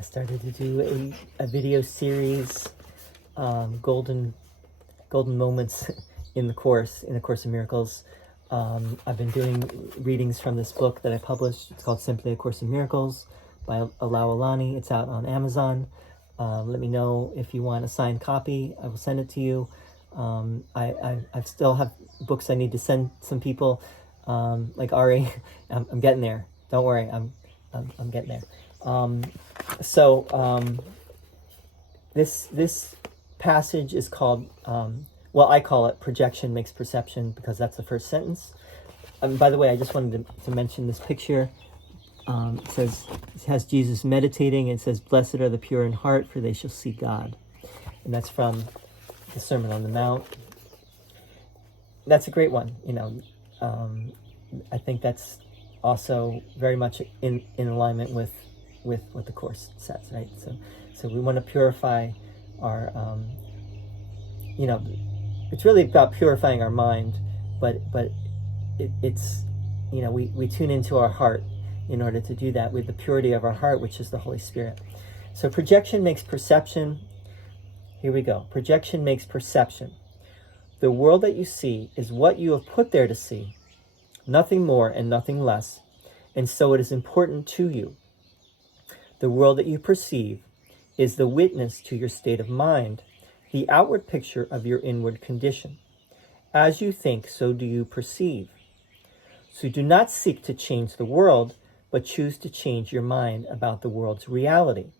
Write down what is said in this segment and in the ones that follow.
I started to do a video series, golden moments in the Course of Miracles. I've been doing readings from this book that I published. It's called Simply A Course in Miracles by Alau Alani. It's out on Amazon. Let me know if you want a signed copy. I will send it to you. I still have books I need to send some people, like Ari. I'm getting there. Don't worry, I'm getting there. This passage is called, I call it Projection Makes Perception, because that's the first sentence. By the way, I just wanted to mention this picture. It has Jesus meditating. It says, "Blessed are the pure in heart, for they shall see God." And that's from the Sermon on the Mount. That's a great one. I think that's also very much in alignment with what the Course says, right? So we want to purify our, it's really about purifying our mind, but it's we tune into our heart in order to do that with the purity of our heart, which is the Holy Spirit. So projection makes perception. Here we go. Projection makes perception. The world that you see is what you have put there to see, nothing more and nothing less, and so it is important to you. The world that you perceive is the witness to your state of mind, the outward picture of your inward condition. As you think, so do you perceive. So do not seek to change the world, but choose to change your mind about the world's reality.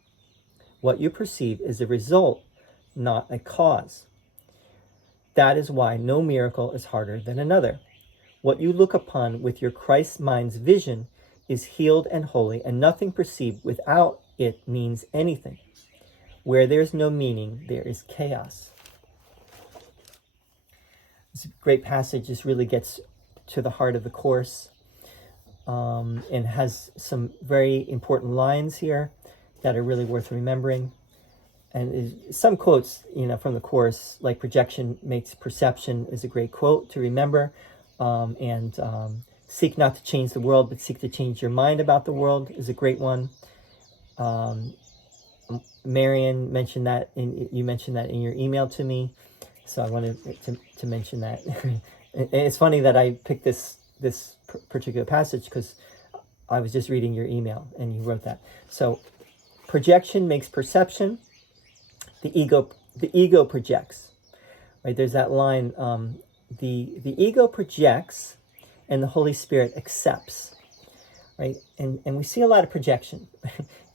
What you perceive is a result, not a cause. That is why no miracle is harder than another. What you look upon with your Christ mind's vision is healed and holy, and nothing perceived without it means anything. Where there's no meaning, there is chaos. This great passage just really gets to the heart of the Course, and has some very important lines here that are really worth remembering. And some quotes, from the Course, like "Projection makes perception" is a great quote to remember. "Seek not to change the world, but seek to change your mind about the world" is a great one. Marion mentioned that, you mentioned that in your email to me, so I wanted to mention that. And it's funny that I picked this particular passage because I was just reading your email and you wrote that. So projection makes perception. The ego projects, right? There's that line, the ego projects and the Holy Spirit accepts, right? And we see a lot of projection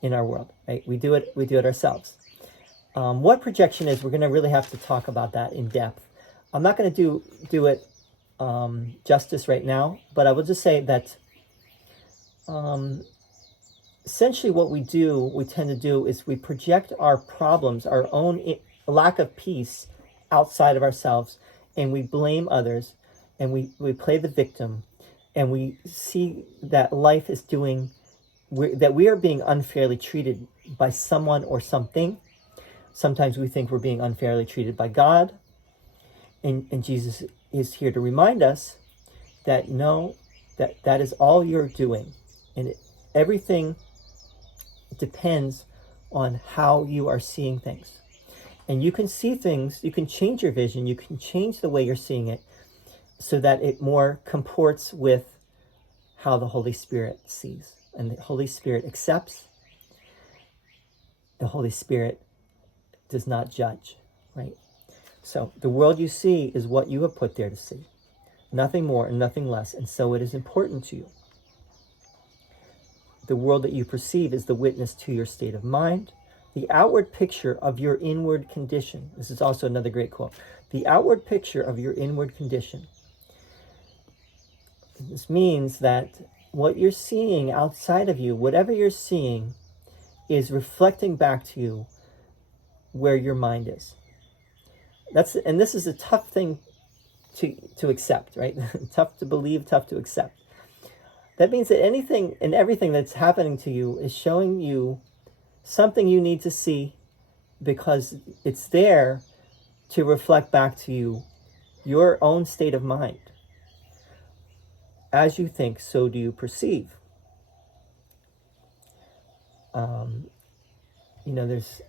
in our world, right? We do it ourselves. What projection is, we're going to really have to talk about that in depth. I'm not going to do it justice right now, but I will just say that essentially what we tend to do is we project our problems, our own lack of peace outside of ourselves, and we blame others, and we play the victim, and we see that life is that we are being unfairly treated by someone or something. Sometimes we think we're being unfairly treated by God, and Jesus is here to remind us that no, that is all you're doing, and everything depends on how you are seeing things. And you can see things, you can change your vision, you can change the way you're seeing it so that it more comports with how the Holy Spirit sees. And the Holy Spirit accepts. The Holy Spirit does not judge, right? So the world you see is what you have put there to see. Nothing more and nothing less, and so it is important to you. The world that you perceive is the witness to your state of mind, the outward picture of your inward condition. This is also another great quote. The outward picture of your inward condition. This means that what you're seeing outside of you, whatever you're seeing, is reflecting back to you where your mind is. And this is a tough thing to accept, right? Tough to believe, tough to accept. That means that anything and everything that's happening to you is showing you something you need to see, because it's there to reflect back to you your own state of mind. As you think, so do you perceive. there's,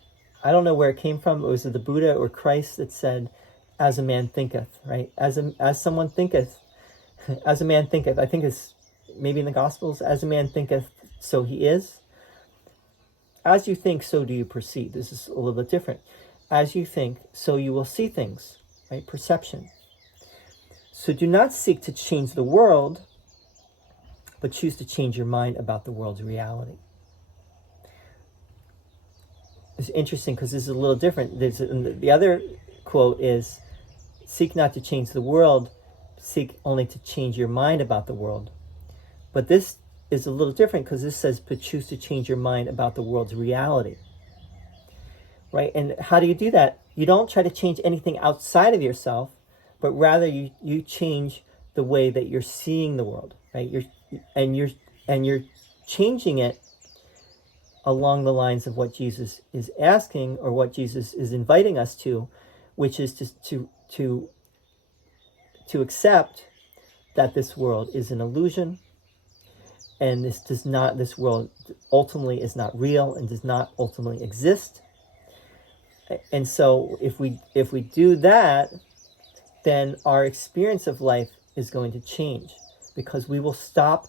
I don't know where it came from. It was the Buddha or Christ that said, as a man thinketh, right? As someone thinketh, as a man thinketh. I think it's maybe in the Gospels, as a man thinketh, so he is. As you think, so do you perceive. This is a little bit different. As you think, so you will see things, right? Perception. So do not seek to change the world, but choose to change your mind about the world's reality. It's interesting because this is a little different. The other quote is, seek not to change the world, seek only to change your mind about the world. But this is a little different because this says, but choose to change your mind about the world's reality. Right? And how do you do that? You don't try to change anything outside of yourself, but rather you change the way that you're seeing the world, right? You're changing it along the lines of what Jesus is asking, or what Jesus is inviting us to, which is to accept that this world is an illusion, and this world ultimately is not real and does not ultimately exist. And so if we do that, then our experience of life is going to change, because we will stop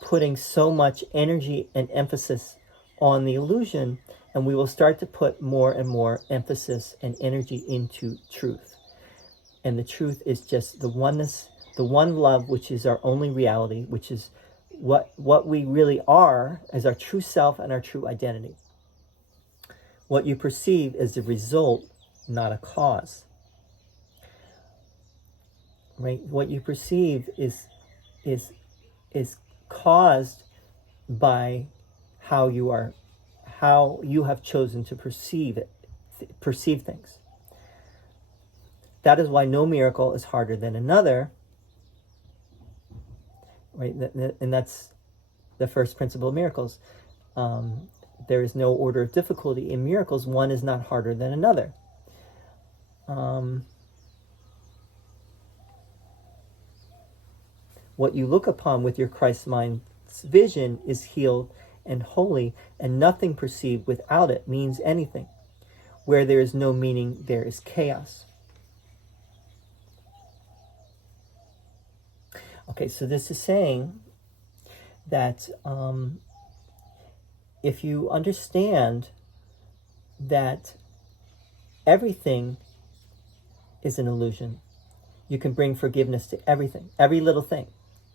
putting so much energy and emphasis on the illusion, and we will start to put more and more emphasis and energy into truth. And the truth is just the oneness, the one love, which is our only reality, which is what we really are as our true self and our true identity. What you perceive is the result, not a cause. Right? What you perceive is caused by how you have chosen to perceive things. That is why no miracle is harder than another, right? And that's the first principle of miracles. There is no order of difficulty in miracles. One is not harder than another. What you look upon with your Christ mind's vision is healed and holy, and nothing perceived without it means anything. Where there is no meaning, there is chaos. Okay, so this is saying that if you understand that everything is an illusion, you can bring forgiveness to everything, every little thing,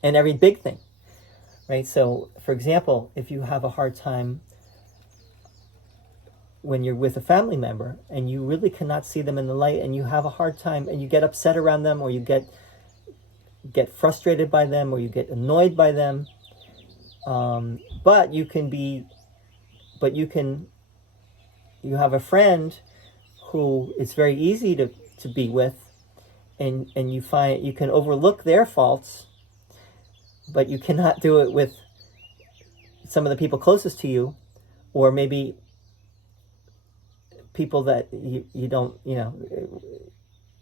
and every big thing. Right? So, for example, if you have a hard time when you're with a family member and you really cannot see them in the light, and you have a hard time and you get upset around them, or you get frustrated by them, or you get annoyed by them, but you have a friend who it's very easy to be with, and you find you can overlook their faults, but you cannot do it with some of the people closest to you, or maybe people that you don't,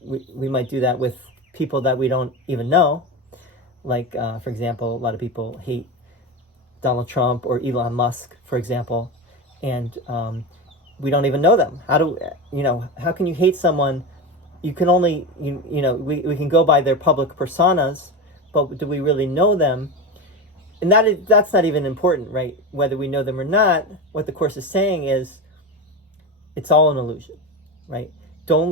we might do that with people that we don't even know. Like, for example, a lot of people hate Donald Trump or Elon Musk, for example, and we don't even know them. How can you hate someone? You can only, we can go by their public personas, but do we really know them? And that's not even important, right? Whether we know them or not, what the Course is saying is, it's all an illusion, right? Don't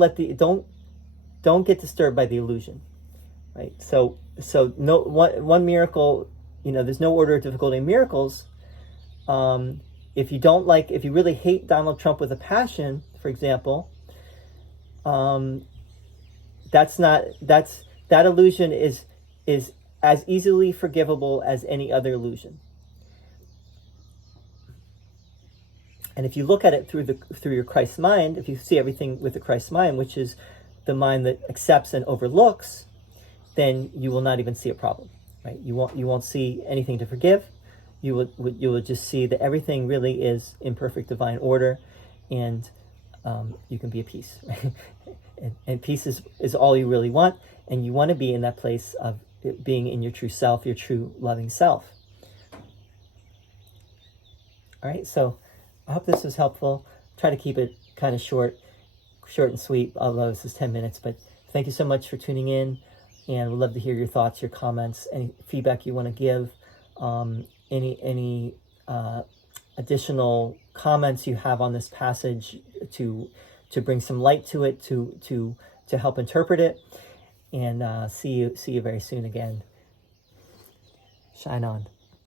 get disturbed by the illusion, right? So no one miracle, there's no order of difficulty in miracles. If you really hate Donald Trump with a passion, for example, that illusion is as easily forgivable as any other illusion. And if you look at it through your Christ mind, if you see everything with the Christ mind, which is the mind that accepts and overlooks, then you will not even see a problem, right? You won't see anything to forgive. You will just see that everything really is in perfect divine order, and you can be at peace. Right? and peace is all you really want, and you want to be in that place of being in your true self, your true loving self. All right, so I hope this was helpful. try to keep it kind of short and sweet, although this is 10 minutes. But thank you so much for tuning in, and we'd love to hear your thoughts, your comments, any feedback you want to give, any additional comments you have on this passage to bring some light to it, to help interpret it. And see you very soon again. Shine on.